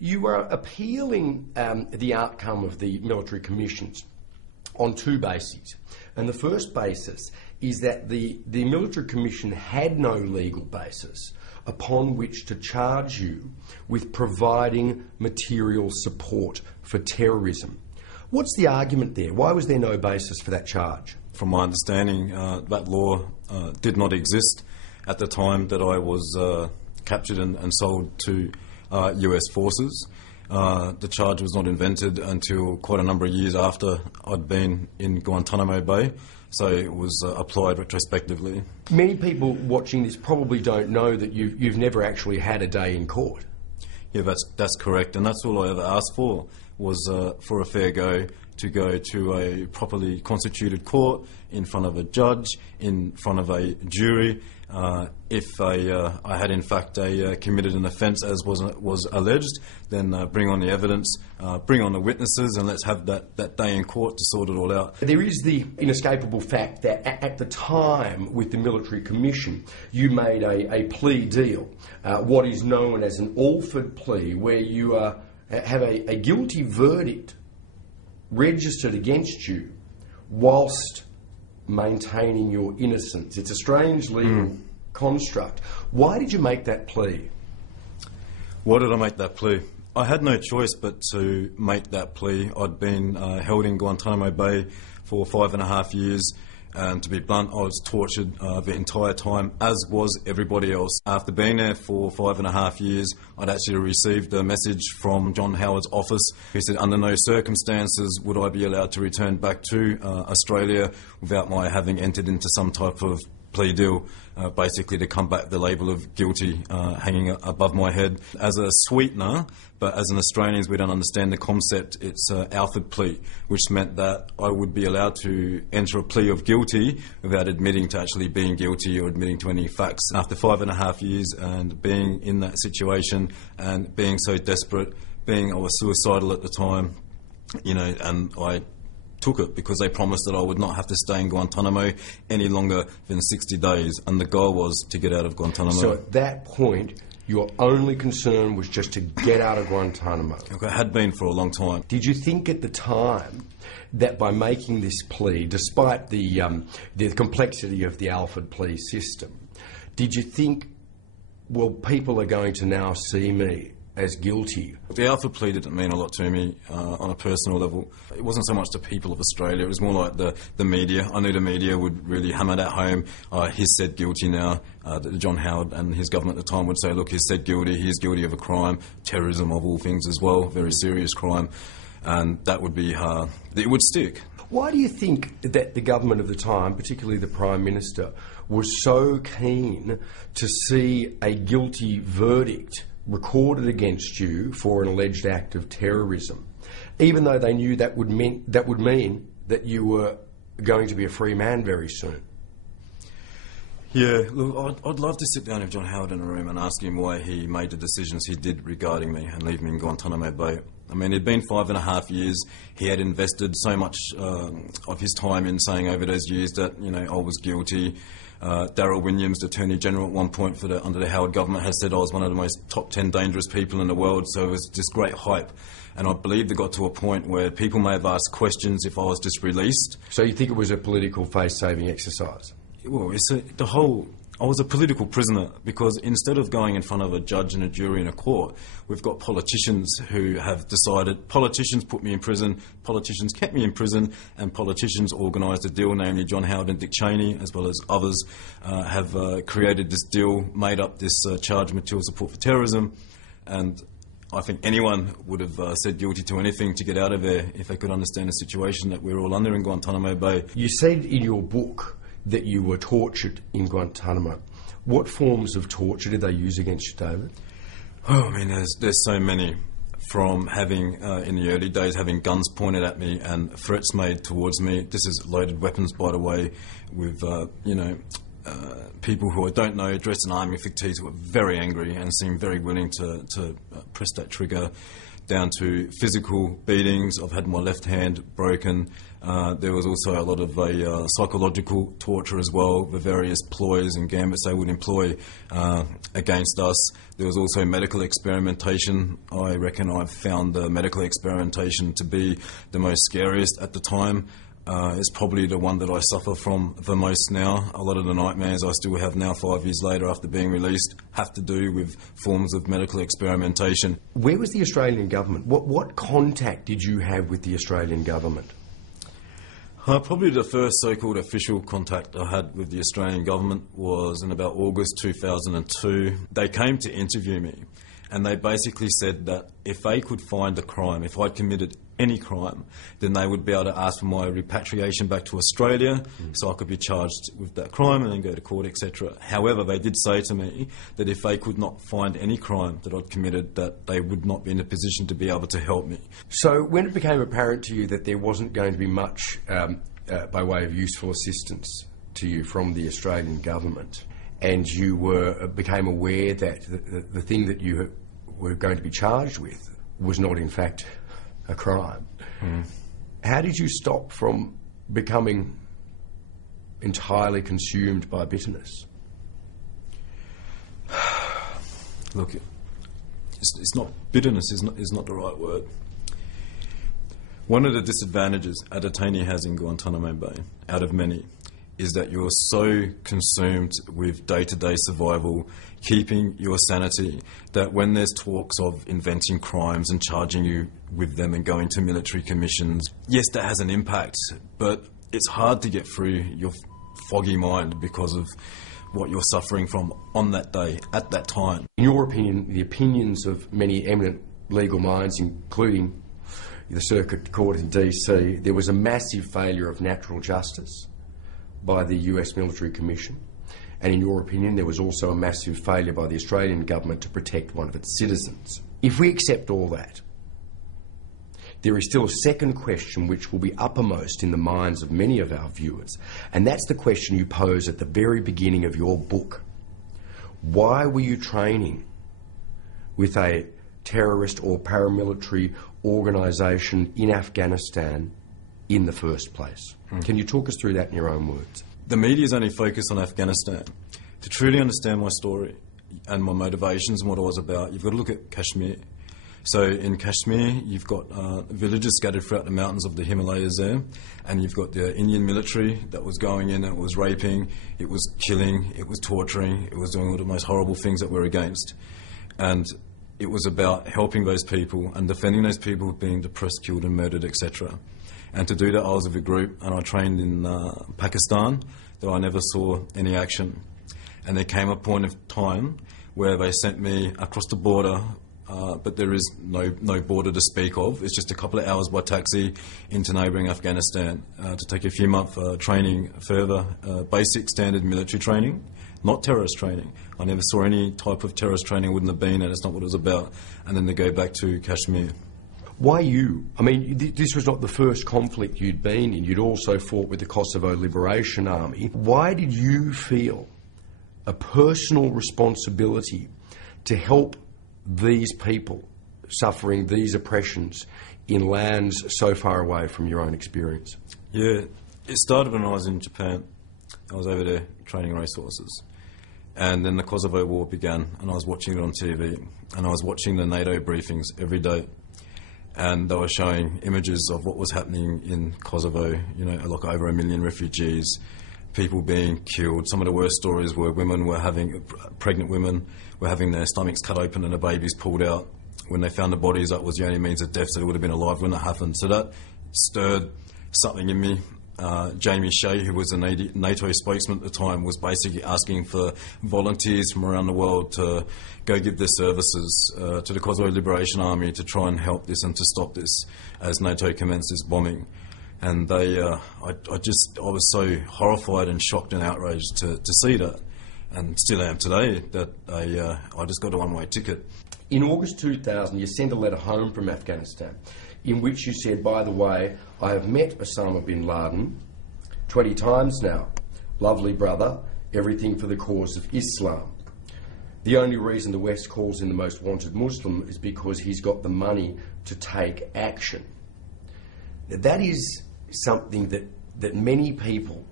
You are appealing the outcome of the military commissions on two bases. And the first basis is that the military commission had no legal basis upon which to charge you with providing material support for terrorism. What's the argument there? Why was there no basis for that charge? From my understanding, that law did not exist at the time that I was captured and sold to US forces. The charge was not invented until quite a number of years after I'd been in Guantanamo Bay, so it was applied retrospectively. Many people watching this probably don't know that you've never actually had a day in court. Yeah, that's correct, and that's all I ever asked for, was for a fair go to a properly constituted court, in front of a judge, in front of a jury. If I had in fact committed an offence as was alleged, then bring on the evidence, bring on the witnesses, and let's have that day in court to sort it all out. There is the inescapable fact that at the time with the military commission, you made a plea deal, what is known as an Alford plea, where you have a guilty verdict registered against you whilst maintaining your innocence. It's a strange legal construct. Why did you make that plea? Why did I make that plea? I had no choice but to make that plea. I'd been held in Guantanamo Bay for 5.5 years, and to be blunt, I was tortured the entire time, as was everybody else. After being there for 5.5 years, I'd actually received a message from John Howard's office who said under no circumstances would I be allowed to return back to Australia without my having entered into some type of plea deal, basically to combat the label of guilty hanging above my head. As a sweetener, but as an Australians we don't understand the concept, it's an Alford plea, which meant that I would be allowed to enter a plea of guilty without admitting to actually being guilty or admitting to any facts. After 5.5 years and being in that situation and being so desperate, I was suicidal at the time, and I took it because they promised that I would not have to stay in Guantanamo any longer than 60 days, and the goal was to get out of Guantanamo. So at that point, your only concern was just to get out of Guantanamo? Look, it had been for a long time. Did you think at the time that by making this plea, despite the complexity of the Alford plea system, did you think, well, people are going to now see me as guilty? The Alford plea didn't mean a lot to me on a personal level. It wasn't so much the people of Australia, it was more like the media. I knew the media would really hammer that home. He's said guilty now. John Howard and his government at the time would say, look, he's said guilty, he's guilty of a crime, terrorism of all things as well, very serious crime, and that would be, it would stick. Why do you think that the government of the time, particularly the Prime Minister, was so keen to see a guilty verdict recorded against you for an alleged act of terrorism, even though they knew that would mean that you were going to be a free man very soon? Yeah, look, I'd love to sit down with John Howard in a room and ask him why he made the decisions he did regarding me and leave me in Guantanamo Bay. I mean, it'd been 5.5 years. He had invested so much of his time in saying over those years that, I was guilty. Darryl Williams, the Attorney General at one point under the Howard government, has said I was one of the most top 10 dangerous people in the world, so it was just great hype. And I believe they got to a point where people may have asked questions if I was just released. So you think it was a political face-saving exercise? Well, I was a political prisoner because instead of going in front of a judge and a jury and a court, we've got politicians who have decided, politicians put me in prison, politicians kept me in prison, and politicians organised a deal, namely John Howard and Dick Cheney, as well as others, have created this deal, made up this charge of material support for terrorism, and I think anyone would have said guilty to anything to get out of there if they could understand the situation that we're all under in Guantanamo Bay. You said in your book that you were tortured in Guantanamo. What forms of torture did they use against you, David? Oh, I mean, there's so many. From having, in the early days, having guns pointed at me and threats made towards me. This is loaded weapons, by the way, with, people who I don't know, dressed in army fatigues, who are very angry and seem very willing to press that trigger, down to physical beatings. I've had my left hand broken. There was also a lot of psychological torture as well, the various ploys and gambits they would employ against us. There was also medical experimentation. I reckon I've found the medical experimentation to be the most scariest at the time. It's probably the one that I suffer from the most now. A lot of the nightmares I still have now, 5 years later after being released, have to do with forms of medical experimentation. Where was the Australian government? What contact did you have with the Australian government? Probably the first so-called official contact I had with the Australian government was in about August 2002. They came to interview me, and they basically said that if they could find a crime, if I'd committed any crime, then they would be able to ask for my repatriation back to Australia so I could be charged with that crime and then go to court, etc. However, they did say to me that if they could not find any crime that I'd committed, that they would not be in a position to be able to help me. So when it became apparent to you that there wasn't going to be much by way of useful assistance to you from the Australian government, and you became aware that the thing that you were going to be charged with was not in fact a crime, how did you stop from becoming entirely consumed by bitterness? Look, it's not bitterness is not the right word. One of the disadvantages a detainee has in Guantanamo Bay, out of many, is that you're so consumed with day-to-day survival, keeping your sanity, that when there's talks of inventing crimes and charging you with them and going to military commissions, yes, that has an impact, but it's hard to get through your foggy mind because of what you're suffering from on that day, at that time. In your opinion, the opinions of many eminent legal minds, including the Circuit Court in DC, there was a massive failure of natural justice by the US Military Commission, and in your opinion there was also a massive failure by the Australian government to protect one of its citizens. If we accept all that, there is still a second question which will be uppermost in the minds of many of our viewers, and that's the question you pose at the very beginning of your book. Why were you training with a terrorist or paramilitary organisation in Afghanistan in the first place? Can you talk us through that in your own words? The media's only focus on Afghanistan. To truly understand my story and my motivations and what I was about, you've got to look at Kashmir. So in Kashmir, you've got villages scattered throughout the mountains of the Himalayas there, and you've got the Indian military that was going in, and it was raping, it was killing, it was torturing, it was doing all the most horrible things that we're against. And it was about helping those people and defending those people being depressed, killed and murdered, etc. And to do that, I was with a group, and I trained in Pakistan, though I never saw any action. And there came a point of time where they sent me across the border, but there is no border to speak of. It's just a couple of hours by taxi into neighbouring Afghanistan to take a few months training further, basic standard military training, not terrorist training. I never saw any type of terrorist training, wouldn't have been, and it's not what it was about. And then to go back to Kashmir. Why you? I mean, this was not the first conflict you'd been in. You'd also fought with the Kosovo Liberation Army. Why did you feel a personal responsibility to help these people suffering these oppressions in lands so far away from your own experience? Yeah, it started when I was in Japan. I was over there training racehorses. And then the Kosovo War began, and I was watching it on TV, and I was watching the NATO briefings every day. And they were showing images of what was happening in Kosovo, you know, like over 1 million refugees, people being killed. Some of the worst stories were pregnant women were having their stomachs cut open and the babies pulled out. When they found the bodies, that was the only means of death, so they would have been alive when that happened. So that stirred something in me. Jamie Shea, who was a NATO spokesman at the time, was basically asking for volunteers from around the world to go give their services to the Kosovo Liberation Army to try and help this and to stop this as NATO commenced this bombing. And I was so horrified and shocked and outraged to see that, and still am today, that I just got a one-way ticket. In August 2000, you sent a letter home from Afghanistan in which you said, by the way, I have met Osama bin Laden 20 times now. Lovely brother. everything for the cause of Islam. The only reason the West calls him the most wanted Muslim is because he's got the money to take action. That is something that many people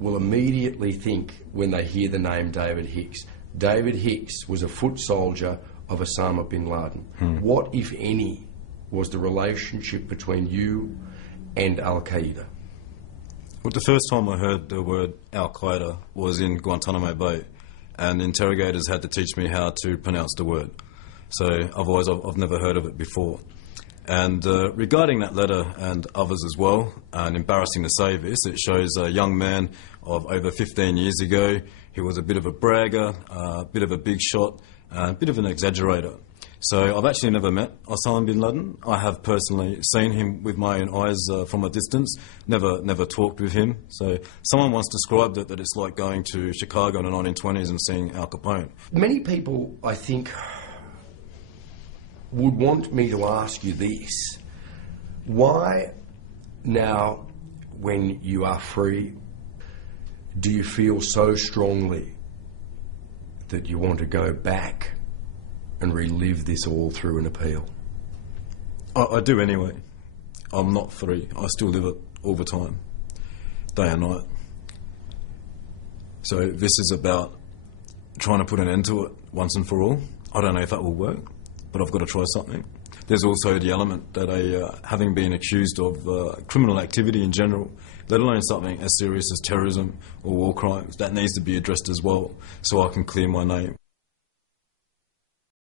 will immediately think when they hear the name David Hicks. David Hicks was a foot soldier of Osama bin Laden. What, if any, was the relationship between you and Al-Qaeda? Well, the first time I heard the word Al-Qaeda was in Guantanamo Bay, and interrogators had to teach me how to pronounce the word. So otherwise I've never heard of it before. And regarding that letter and others as well, and embarrassing to say this, it shows a young man of over 15 years ago. He was a bit of a bragger, a bit of a big shot, and a bit of an exaggerator. So I've actually never met Osama bin Laden. I have personally seen him with my own eyes from a distance, never talked with him. So someone once described it that it's like going to Chicago in the 1920s and seeing Al Capone. Many people, I think, would want me to ask you this. Why now, when you are free, do you feel so strongly that you want to go back and relive this all through an appeal? I do anyway. I'm not free. I still live it all the time, day and night. So this is about trying to put an end to it once and for all. I don't know if that will work, but I've got to try something. There's also the element that having been accused of criminal activity in general, let alone something as serious as terrorism or war crimes, that needs to be addressed as well, so I can clear my name.